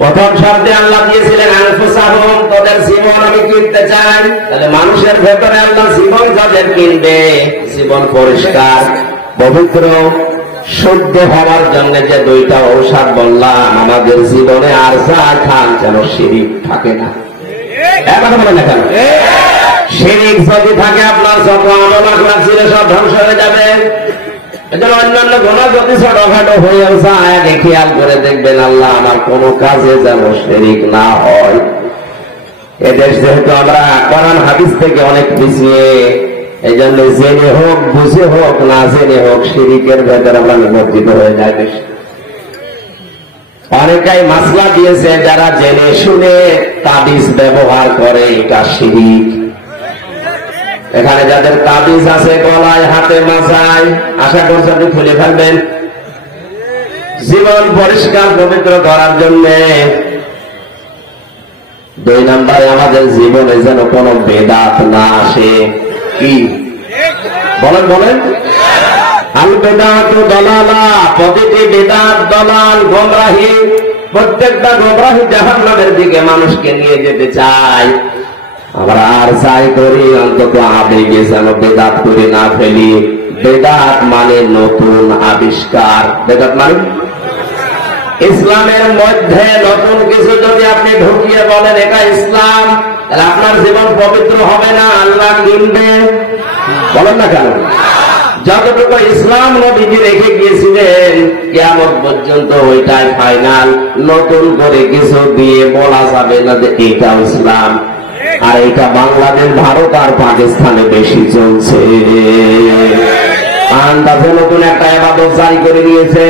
প্রথম শর্তে আল্লাহ দিয়েছিলেন আনফুসাহুম, তাদের জীবন আমি কিনতে চাই। তাহলে মানুষের ভেতরে আল্লাহ জীবন যাদের কিনবে, জীবন পরিষ্কার পবিত্র শুদ্ধ হওয়ার জন্য যে দুইটা ঔষধ বললাম, আমাদের জীবনে আর যা খান যেন শিরিক থাকে না। কথা বলে না কেন? শিরিক যদি থাকে আপনার যত আমল আখলাক ছিল সব ধ্বংস হয়ে যাবে। এজন্য অন্যান্য গুনাহ যদি ছোটখাটো হয়ে যায়, আগে খেয়াল করে দেখবেন আল্লাহ আমার কোনো কাজে যেন শিরিক না হয়। এদেশ যেহেতু আমরা কোরআন হাদিস থেকে অনেক পিছিয়ে, এই জন্য জেনে হোক বুঝে হোক না জেনে হোক শিরিকের ভেতরে আমরা নিমজ্জিত হয়ে যায়। বেশি অনেকেই মাসলা দিয়েছে যারা জেনে শুনে তাবিজ ব্যবহার করে, এটা শিরিক। এখানে যাদের তাবিজ আছে গলায় হাতে মাথায়, আশা করছি আপনি খুলে ফেলবেন জীবন পরিষ্কার পবিত্র করার জন্য। 2 নম্বরে আমাদের জীবনে যেন কোনো বেদাত না আসে। কি বলেন বলেন? আল বেদাত দলালা, প্রতিটি বেদাত দলাল, গোমরাহি। প্রত্যেকটা গোমরাহি জাহান্নামের দিকে মানুষকে নিয়ে যেতে চায়। আমরা আর চাই করি অন্তত আবেগে যেন বেদাত করে না ফেলি। বেদাত মানে নতুন আবিষ্কার। বেদাত মানে ইসলামের মধ্যে নতুন কিছু যদি আপনি ঢুকিয়ে বলেন এটা ইসলাম, তাহলে আপনার জীবন পবিত্র হবে না, আল্লাহ কিনবে। বলেন না কেন? যতটুকু ইসলাম নবীজি রেখে গিয়েছিলেন কিয়ামত পর্যন্ত ওইটাই ফাইনাল। নতুন করে কিছু দিয়ে বলা যাবে না যে এটাও ইসলাম। আর এটা বাংলাদেশ, ভারত আর পাকিস্তানে বেশি চলছে। আন্দাজে নতুন একটা ইবাদত জারি করে দিয়েছে।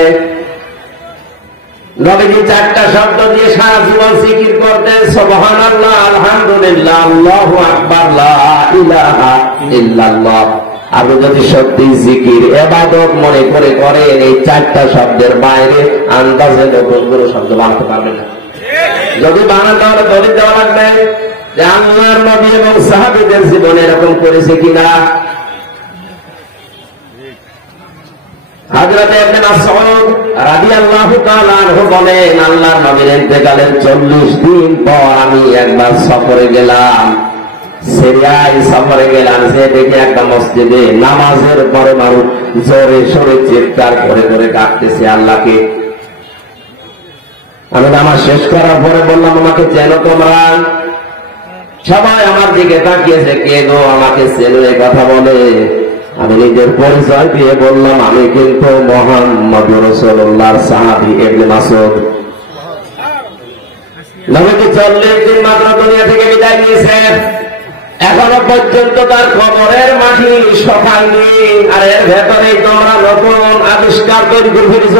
নবীজি 4টা শব্দ দিয়ে সারা জীবন জিকির করতেন, সুবহানাল্লাহ, আলহামদুলিল্লাহ, আল্লাহু আকবার, লা ইলাহা ইল্লাল্লাহ। আপনি যদি সত্যি জিকির ইবাদত মনে করে করেন, এই 4টা শব্দের বাইরে আন্দাজে নতুন কোনো শব্দ বানাতে পারবেন না। যদি বানাতে হলে দলিল দেওয়া লাগবে যে আল্লাহর নবী এবং সাহাবীদের জীবনে এরকম করেছে কিনা। হযরত ইবনে মাসউদ রাদিয়াল্লাহু তাআলা আনহু বলেন, আল্লাহর নবীর ইন্তেকালের 40 দিন পর আমি একবার সফরে গেলাম, সিরিয়ায় সফরে গেলাম। সে দেখে একটা মসজিদে নামাজের পরে মানুষ জোরে সোরে চিৎকার করে করে ডাকতেছে আল্লাহকে। আমি নামাজ শেষ করার পরে বললাম, আমাকে চেনো তোমরা? সবাই আমার দিকে তাকিয়েছে, কে গো আমাকে চেনো এই কথা বলে। আমি নিজের পরিচয় দিয়ে বললাম, আমি কিন্তু মুহাম্মদুর রাসূলুল্লাহর সাহাবী ইবনে মাসউদ। নবীজি 40 দিন মাত্র দুনিয়া থেকে বিদায় নিয়েছে, এখনো পর্যন্ত তার কবরের মাটি শোকায়নি। আর এর ভেতরেই তোমরা নতুন আবিষ্কার তৈরি করে ফেলেছ।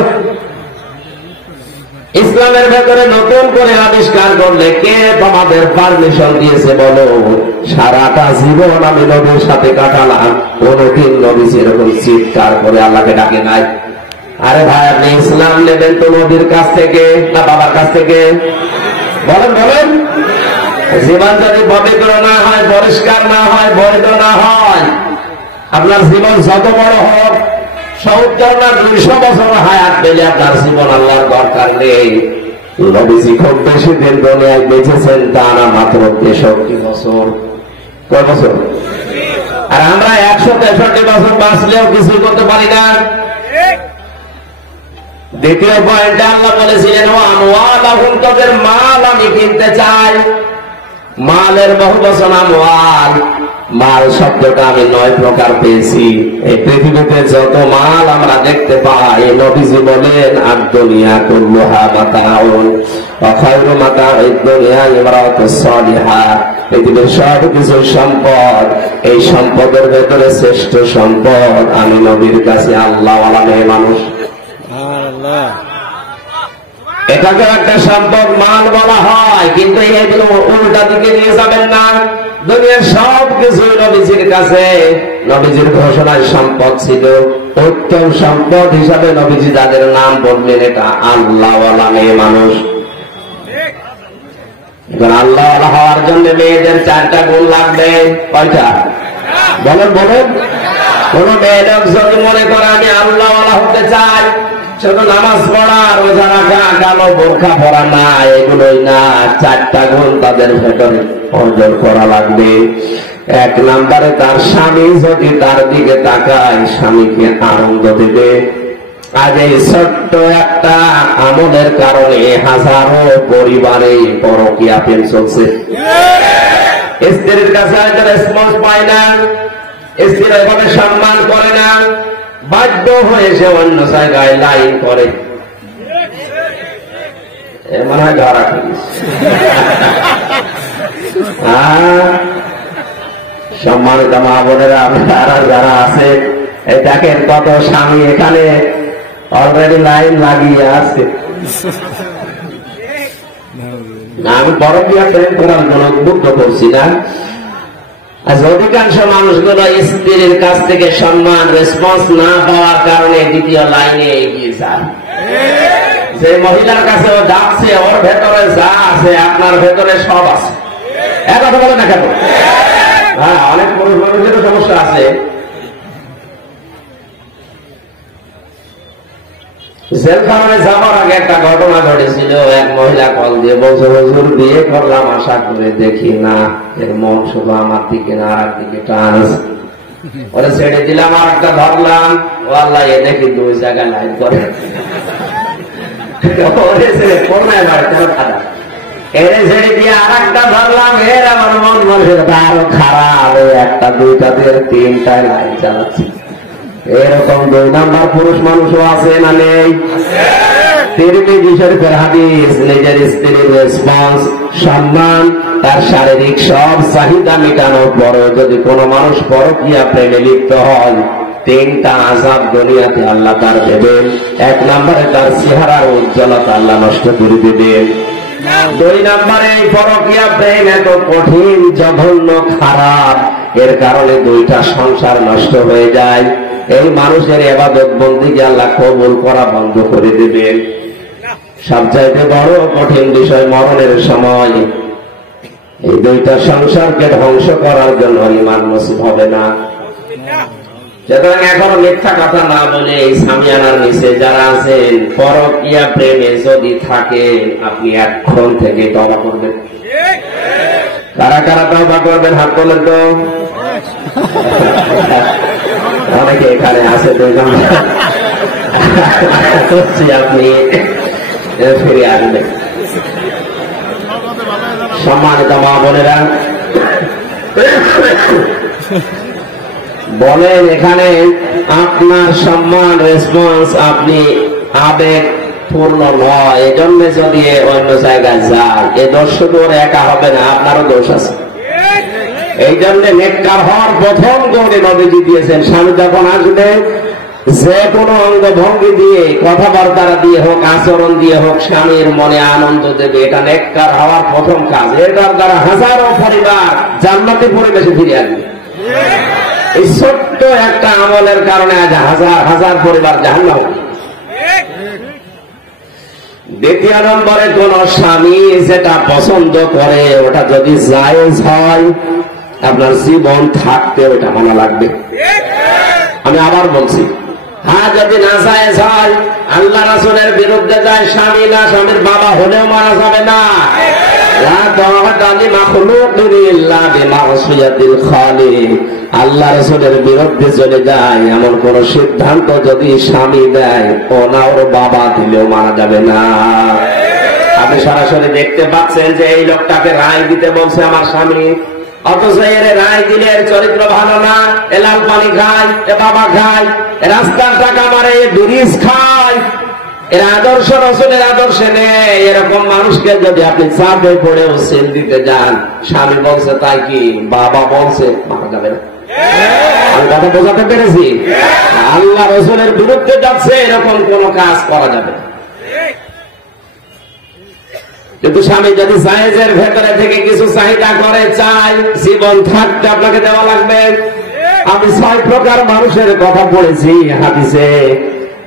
ইসলামের ভেতরে নতুন করে আবিষ্কার করলে কে তোমাদের পারমিশন দিয়েছে বলো? সারাটা জীবন আমি নবীর সাথে কাটালাম, কোনদিন নবী এরকম চিৎকার করে আল্লাহকে ডাকে নাই। আরে ভাই, আপনি ইসলাম নেবেন তো নবীর কাছ থেকে না বাবার কাছ থেকে? বলেন বলেন। জীবন যদি পবিত্র না হয়, পরিষ্কার না হয়, বৈধ না হয়, আপনার জীবন যত বড় হোক, 70 না 200 বছর হায়াত পেলে আপনার জীবন আল্লাহর দরকার নেই। নবীজি খুব বেশি দিন দুনিয়ায় বেঁচেছেন তা না, মাত্র 63 বছর। কয় বছর? আর আমরা 163 বছর বাঁচলেও কিছু করতে পারি না। দ্বিতীয় পয়েন্টে আল্লাহ বলেছিলেন, আমওয়ালাহুম, তাদের মাল আমি কিনতে চাই। মালের বহু বচন আমওয়াল। মাল শব্দটা আমি 9 প্রকার পেয়েছি। এই পৃথিবীতে যত মাল আমরা দেখতে পাই, নবীজি বলেন, আদ-দুনিয়া কুল্লুহা মাতাউন ওয়া খায়রু মাতাউদ দুনিয়া ইমরাতুস সালিহা। পৃথিবীর সব কিছু সম্পদ, এই সম্পদের ভেতরে শ্রেষ্ঠ সম্পদ আমি নবীর কাছে আল্লাহওয়ালা মেয়ে মানুষ। এটাকে একটা সম্পদ মাল বলা হয়, কিন্তু এগুলো উল্টা দিকে নিয়ে যাবেন না। দুনিয়ার সব কিছু নবীজির কাছে, নবীজির ঘোষণায় সম্পদ ছিল। উত্তম সম্পদ হিসাবে নবীজি যাদের নাম বললেন, এটা আল্লাহওয়ালা মেয়ে মানুষ। আল্লাহওয়ালা হওয়ার জন্য মেয়েদের 4টা গুণ লাগবে। কয়টা? বলেন বলেন। কোন মেয়ে লোক যদি মনে করে আমি আল্লাহওয়ালা হতে চাই, শুধু নামাজ পড়া, রোজা রাখা, কালো বোরখা পরা না, এগুলোই না, 4টা গুণ তাদের ভেতরে অর্জন করা লাগবে। 1 নম্বরে তার স্বামী যদি তার দিকে তাকায়, স্বামীকে আনন্দ দেবে। আজ এই ছোট্ট একটা আমলের কারণে হাজারো পরিবারে পরকীয়া প্রেম চলছে। স্ত্রীর কাছে রেসপন্স পায় না, স্ত্রীর এভাবে সম্মান করে না, বাধ্য হয়ে সে অন্য জায়গায় লাইন করে। মনে হয় ধরা সম্মানিত মা বোনেরা, আপনারা যারা আছে, দেখেন কত স্বামী এখানে অলরেডি লাইন লাগিয়ে আছে। আমি পরকীয়া প্রেম করার জন্য উদ্বুদ্ধ করছি না। অধিকাংশ মানুষগুলো স্ত্রীর কাছ থেকে সম্মান, রেসপন্স না পাওয়ার কারণে দ্বিতীয় লাইনে এগিয়ে যায়। যে মহিলার কাছে ও যাচ্ছে, ওর ভেতরে যা আছে আপনার ভেতরে সব আছে। এক কথা বলে না কেন? হ্যাঁ, অনেক পুরুষ মানুষেরও সমস্যা আছে। জেলখানায় যাবার আগে একটা ঘটনা ঘটেছিল। এক মহিলা কল দিয়ে বলছে, হুজুর বিয়ে করলাম আশা করে, দেখি না এর মন শুধু আমার দিকে না, আর দিকে টান। ওরা ছেড়ে দিলাম, আর একটা ধরলাম, ও আল্লাহ এ দেখি 2 জায়গায় লাইন করে। এর ছেড়ে দিয়ে আর একটা ধরলাম, এর আমার মন মানুষের আরো খারাপ, 1টা 2টা 3টায় লাইন চালাচ্ছে। এরকম 2 নাম্বার পুরুষ মানুষও আছে না নেই? তিরমিজি শরীফের হাদিস, নিজের স্ত্রীর রেসপন্স, সম্মান, তার শারীরিক সব চাহিদা মেটানোর পরে যদি কোন মানুষ পরকীয়া প্রেমে লিপ্ত হয়, 3টা আযাব দুনিয়াতে আল্লাহ তার দেবেন। 1 নম্বরে তার চেহারার উজ্জ্বলতা আল্লাহ নষ্ট করে দেবেন। 2 নম্বরে পরকীয়া প্রেম এত কঠিন, জঘন্য, খারাপ, এর কারণে 2টা সংসার নষ্ট হয়ে যায়। এই মানুষের ইবাদত বন্দেগী আল্লাহ কবুল করা বন্ধ করে দেবেন। সবচাইতে বড় কঠিন বিষয়, মরণের সময় এই 2টা সংসারকে ধ্বংস করার জন্য ঈমান নসিব হবে না। সুতরাং এখনো মিথ্যা কথা না বলে এই সামিয়ানার নিচে যারা আছেন, পরকীয়া প্রেমে যদি থাকে, আপনি এখন থেকে তওবা করবেন। কারা কারা তওবা করবেন হাত তোলেন তো। অনেকে এখানে আছে, আপনি ফিরে আসবেন। সম্মানিত মা বোনেরা, বলেন এখানে আপনার সম্মান, রেসপন্স, আপনি আবেগ পূর্ণ নয়, এজন্য যদি অন্য জায়গায় যায়, এ দোষ শুধু একা হবে না, আপনারও দোষ আছে। এই জন্য নেককার হওয়ার প্রথম গৌরী নবীজি দিয়েছেন, স্বামী যখন আসবে, যে কোনো অঙ্গ ভঙ্গি দিয়ে, কথাবার্তা দিয়ে হোক, আচরণ দিয়ে হোক, স্বামীর মনে আনন্দ দেবে। এটা নেককার হওয়ার প্রথম কাজ। এটার দ্বারা হাজারো পরিবার জান্নাতি পরিবেশে ফিরে আসবে। এই ছোট্ট একটা আমলের কারণে আজ হাজার হাজার পরিবার জাহান্নাম। 2 নম্বরে, কোন স্বামী যেটা পছন্দ করে ওটা যদি জায়েজ হয়, আপনার জীবন থাকতে ওটা মনে লাগবে। আমি আবার বলছি, হ্যাঁ, যদি না জায়েজ হয়, আল্লাহ রাসূলের বিরুদ্ধে যায়, স্বামী না স্বামীর বাবা হলেও মারা যাবে না। আল্লাহ রাসূলের বিরুদ্ধে চলে যায় এমন কোন সিদ্ধান্ত যদি স্বামী দেয়, ও না ওর বাবা দিলেও মারা যাবে না। আপনি সরাসরি দেখতে পাচ্ছেন যে এই লোকটাকে রায় দিতে বলছে আমার স্বামী, অথচ এর রায় দিলে এর চরিত্র ভালো না, এ লাল পানি খায়, এ বাবা খায়, রাস্তার টাকা মারে, এ ব্রিজ খায়, এর আদর্শ রাসূলের আদর্শে নেই। এরকম মানুষকে যদি আপনি চাপে পড়েও সেল দিতে যান, স্বামী বলছে তাই কি, বাবা বলছে, মারা যাবে না। আমি কথা বোঝাতে পেরেছি? আল্লাহ রাসূলের বিরুদ্ধে যাচ্ছে, এরকম কোন কাজ করা যাবে না। কিন্তু স্বামী যদি জায়েজের ভেতরে থেকে কিছু চাহিদা করে, চাই, জীবন থাকতে আপনাকে দেওয়া লাগবে। আমি 6 প্রকার মানুষের কথা পড়েছি হাদিসে।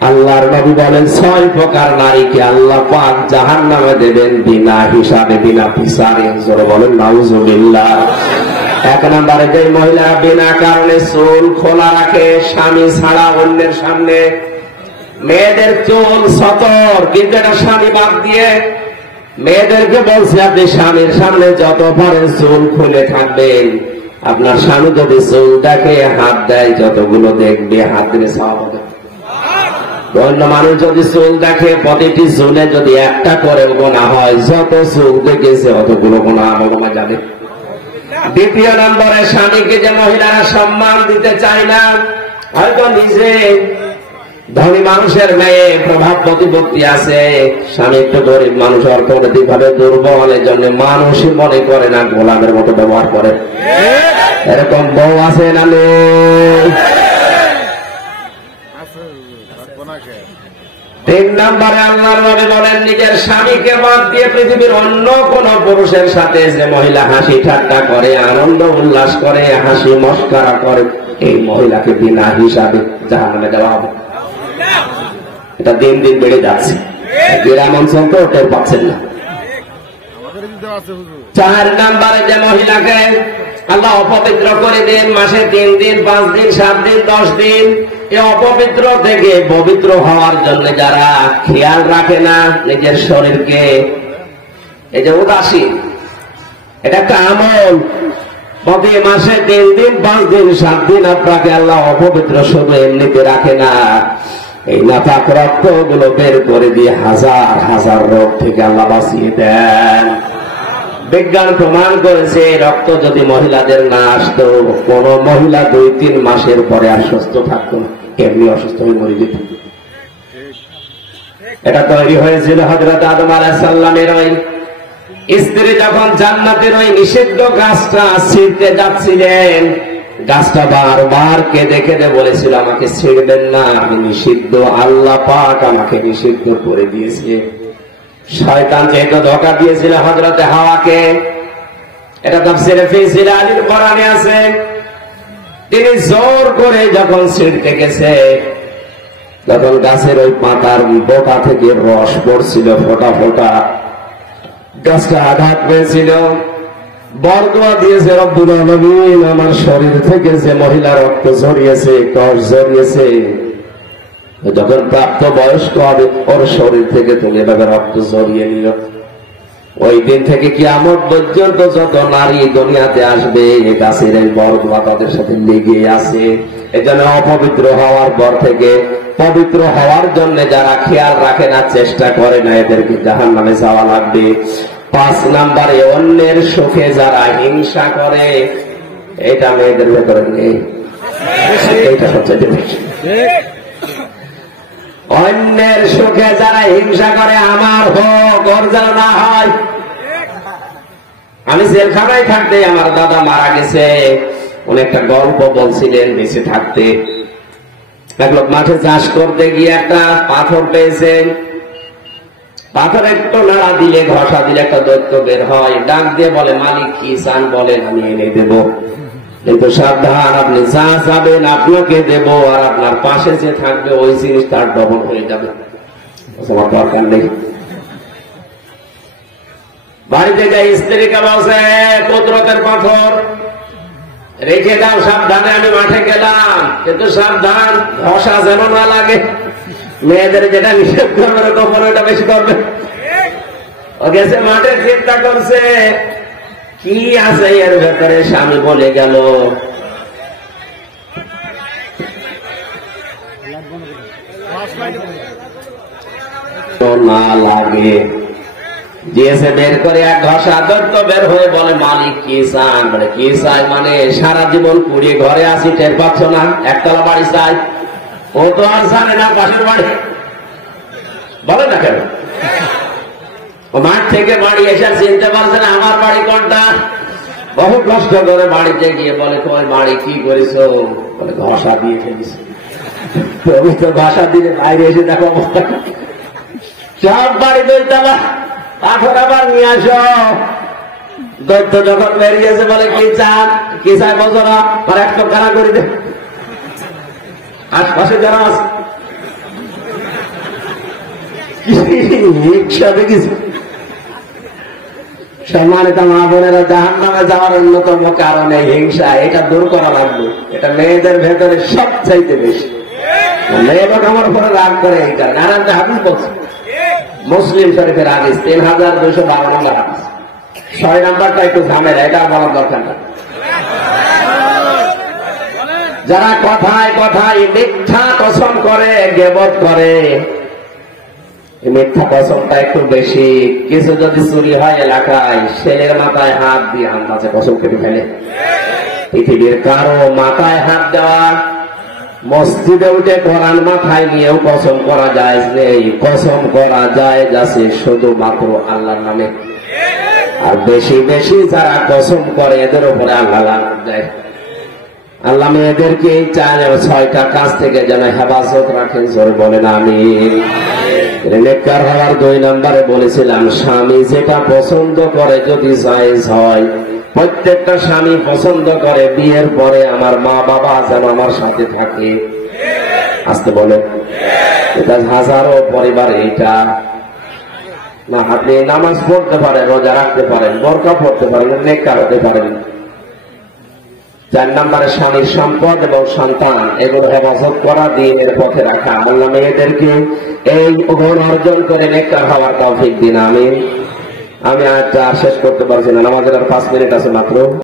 আল্লাহর নবী বলেন 6 প্রকার নারীকে আল্লাহ পাক জাহান্নামে দেবেন বিনা হিসাবে, বিনা বিচারে। জোরে বলেন নাউজুবিল্লাহ। 1 নম্বরে, যে মহিলা বিনা কারণে চুল খোলা রাখে স্বামী ছাড়া অন্যের সামনে, মেয়েদের চুল সতর, কিন্তু এটা স্বামী বাদ দিয়ে মেয়েদেরকে বলছে আপনি স্বামীর সামনে যত পারেন চুল খুলে থাকবেন। আপনার স্বামী যদি চুল দেখে হাত দেয়, যতগুলো দেখবে হাত দিলে সওয়াব হবে। অন্য মানুষ যদি চুল দেখে, প্রতিটি চুলে যদি একটা করে গোনা হয়, যত চুল দেখেছে অতগুলো গোনা কমে যাবে। দ্বিতীয় নম্বরে, স্বামীকে যে মহিলারা সম্মান দিতে চায় না, হয়তো নিজে ধনী মানুষের মেয়ে, প্রভাব প্রতিপত্তি আছে, স্বামী একটু গরিব মানুষ, অর্থনৈতিক ভাবে দুর্বল, এই জন্য মানুষই মনে করে না, গোলামের মতো ব্যবহার করে। এরকম বউ আছে না নেই? 3 নম্বরে আল্লাহর নবী বলেন, নিজের স্বামীকে বাদ দিয়ে পৃথিবীর অন্য কোন পুরুষের সাথে যে মহিলা হাসি ঠাট্টা করে, আনন্দ উল্লাস করে, হাসি মস্করা করে, এই মহিলাকে বিনা হিসাবে জাহান্নামে দেওয়া হবে। এটা দিন দিন বেড়ে যাচ্ছে। গ্রাম অঞ্চল তো টের পাচ্ছেন না। 4 নম্বরে, যে মহিলাকে আল্লাহ অপবিত্র করে দেন, মাসে 3 দিন, 5 দিন, 7 দিন, 10 দিন, এই অপবিত্র থেকে পবিত্র হওয়ার জন্য যারা খেয়াল রাখে না নিজের শরীরকে, এই যে উদাসীন, এটা একটা আমল। প্রতি মাসে 3 দিন, 5 দিন, 7 দিন আপনাকে আল্লাহ অপবিত্র শুধু এমনিতে রাখে না, এই নাপাক রক্ত গুলো বের করে দিয়ে হাজার হাজার রোগ থেকে আল্লাহ বাঁচিয়ে দেন। বিজ্ঞান প্রমাণ করেছে, রক্ত যদি মহিলাদের না আসতো, কোন মহিলা 2-3 মাসের পরে আর সুস্থ থাকতো না, এমনি অসুস্থ হয়ে মরে যেত। এটা তৈরি হয়েছিল হযরত আদম আলাইহিস সালামের ওই স্ত্রী যখন জান্নাতের ওই নিষিদ্ধ গাছটা ছিঁড়তে যাচ্ছিলেন, গাছটা বারবার কেঁদে কেঁদে বলেছিল, আমাকে ছিঁড়বেন না, আমি নিষিদ্ধ, আল্লাহ পাক আমাকে নিষিদ্ধ করে দিয়েছে। শয়তান যেহেতু ধোঁকা দিয়েছিল হযরতে হাওয়াকে, এটা তাফসীরে ফি জিলালিল কোরআনে আছে, তিনি জোর করে যখন ছিঁড়তে গেছে, যখন গাছের ওই পাতার বোটা থেকে রস পড়ছিল ফোঁটা ফোঁটা, গাছটা আঘাত পেয়েছিল, বরদোয়া দিয়েছে, রব্বুল আলামিন আমার শরীর থেকে যে মহিলা রক্ত ঝরিয়েছে, কষ ঝরিয়েছে, যখন প্রাপ্ত বয়স্ক হবে ওর শরীর থেকে তুমি এভাবে রক্ত ঝরিয়ে নিল। ওই দিন থেকে কিয়ামত পর্যন্ত যত নারী দুনিয়াতে আসবে, গাছের এই বরদোয়া তাদের সাথে লেগে আছে। এজন্য অপবিত্র হওয়ার পর থেকে পবিত্র হওয়ার জন্য যারা খেয়াল রাখে না, চেষ্টা করে না, এদেরকে জাহান্নামে যাওয়া লাগবে। 5 নম্বরে, অন্যের সুখে যারা হিংসা করে, এটা মেয়েদের ভেতরে নেই, এইটা সবচেয়ে বেশি। অন্যের সুখে যারা হিংসা করে, আমার হোক, ওর যেন না হয়। আমি জেলখানায় থাকতে আমার দাদা মারা গেছে, উনি একটা গল্প বলছিলেন বেঁচে থাকতে। এক লোক মাঠে চাষ করতে গিয়ে একটা পাথর পেয়েছেন, পাথর একটু নাড়া দিলে, ঘষা দিলে একটা দৈত্য বের হয়, ডাক দিয়ে বলে, মালিক কি চান বলেন, আমি এনে দেব, কিন্তু সাবধান, আপনি যা চাবেন আপনাকে দেব, আর আপনার পাশে যে থাকবে ওই জিনিস তার ডবল হয়ে যাবে, তোমার দরকার নেই। বাড়িতে যাই স্ত্রীকে বলছে, কুদরতের পাথর রেখে দাও, সাবধানে, আমি মাঠে গেলাম, কিন্তু সাবধান, ঘষা যেন না লাগে। মেয়েদের যেটা নিষেধ করবে তখন ওটা বেশি করবে। ও গেছে মাঠে, চিন্তা করছে কি আছে এর ভেতরে, স্বামী বলে গেল, না লাগে, দিয়েছে বের করে এক ঘষা, দৈত্য বের হয়ে বলে, মালিক কি চান? বলে, কি চাই মানে, সারা জীবন কুড়িয়ে ঘরে আসি, টের পাচ্ছ না, একতলা বাড়ি চাই। ও তো আর জানে না পাশের বাড়ি, বলে না কেন, ও মাঠ থেকে বাড়ি এসে চিনতে পারছে না আমার বাড়ি কোনটা। বহু কষ্ট করে বাড়িতে গিয়ে বলে, তোমার বাড়ি কি করেছ? বলে, ঘষা দিয়ে ফেলিস। তুমি তো ঘষা দিলে বাইরে এসে দেখো অবস্থা, সব বাড়ি দৈতলা, পাথর আবার নিয়ে আসো। দৈত্য যখন বেরিয়েছে বলে, কি চান? কি চাই বলছো না, আর এক কারা করে দে, আশপাশে যারা আছে সম্মানিত মা বোনেরা, জাহান্নামে যাওয়ার অন্যতম কারণ এই হিংসা, এটা দূর করা লাগবে। এটা মেয়েদের ভেতরে সবচাইতে বেশি। মেয়েবাক আমার উপরে রাগ করে এই কারণে। আর একটা হাদিস বলছে, মুসলিম শরীফের হাদিস 3252 নম্বর হাদিস, 6 নাম্বারটা একটু ঝামেলা, এটা বলার দরকার না। যারা কথায় কথায় মিথ্যা কসম করে, গীবত করে, মিথ্যা কসমটা একটু বেশি। কিছু যদি চুরি হয় এলাকায়, ছেলের মাথায় হাত দিয়ে আন্দাজে কসম কেটে ফেলে। পৃথিবীর কারো মাথায় হাত দেওয়া, মসজিদে উঠে কোরআন মাথায় নিয়েও কসম করা যায় নেই। কসম করা যায় যাচ্ছে শুধুমাত্র আল্লাহর নামে। আর বেশি বেশি যারা কসম করে এদের উপরে আল্লাহ লানত দেয়। আল্লাহ মেয়েদেরকে চায় 6টা কাজ থেকে যেন হেফাজত রাখেন, জোরে বলেন আমিন। নেককার হওয়ার 2 নম্বরে বলেছিলাম, স্বামী যেটা পছন্দ করে যদি জায়েজ হয়। প্রত্যেকটা স্বামী পছন্দ করে বিয়ের পরে আমার মা বাবা যেন আমার সাথে থাকে। আসতে বলে, এটা হাজারো পরিবারে এটা না। আপনি নামাজ পড়তে পারেন, রোজা রাখতে পারেন, বোরকা পড়তে পারেন, নেককার হতে পারেন। 4 নম্বরে স্বামীর সম্পদ এবং সন্তান এগুলো হেফাজত করা, দ্বীনের পথে রাখা। আল্লাহ মেয়েদেরকে এই গুণ অর্জন করে নেককার হওয়ার তৌফিক দিন আমিন। আমি আজটা শেষ করতে পারছি না, আমাদের আর 5 মিনিট আছে মাত্র।